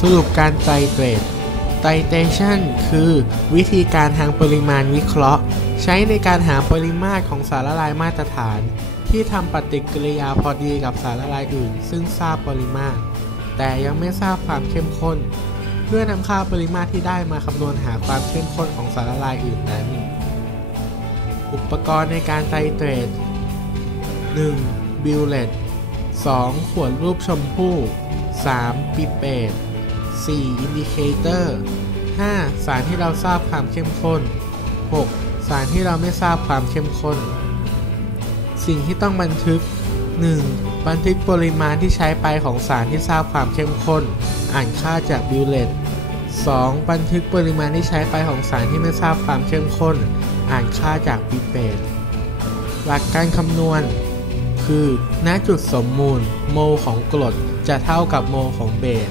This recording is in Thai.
สรุปการไตรเตรดไตรเตชันคือวิธีการทางปริมาณวิเคราะห์ ใช้ในการหาปริมาตรของสารละลายมาตรฐาน ที่ทำปฏิกิริยาพอดีกับสารละลายอื่น ซึ่งทราบปริมาตร แต่ยังไม่ทราบความเข้มข้น เพื่อนำค่าปริมาตรที่ได้มาคำนวณหาความเข้มข้นของสารละลายอื่นนั้น อุปกรณ์ในการไตรเตรด 1. บิลเลต 2. ขวดรูปชมพู่ 3. ปิเปต 4. อินดิเคเตอร์ 5. สารที่เราทราบความเข้มข้น 6. สารที่เราไม่ทราบความเข้มข้น สิ่งที่ต้องบันทึก 1. บันทึกปริมาณที่ใช้ไปของสารที่ทราบความเข้มข้น อ่านค่าจากบิลเลต 2. บันทึกปริมาณที่ใช้ไปของสารที่ไม่ทราบความเข้มข้น อ่านค่าจากปิเปตหลักการคำนวณ คือ ณ จุดสมมูล โมลของกรดจะเท่ากับโมลของเบส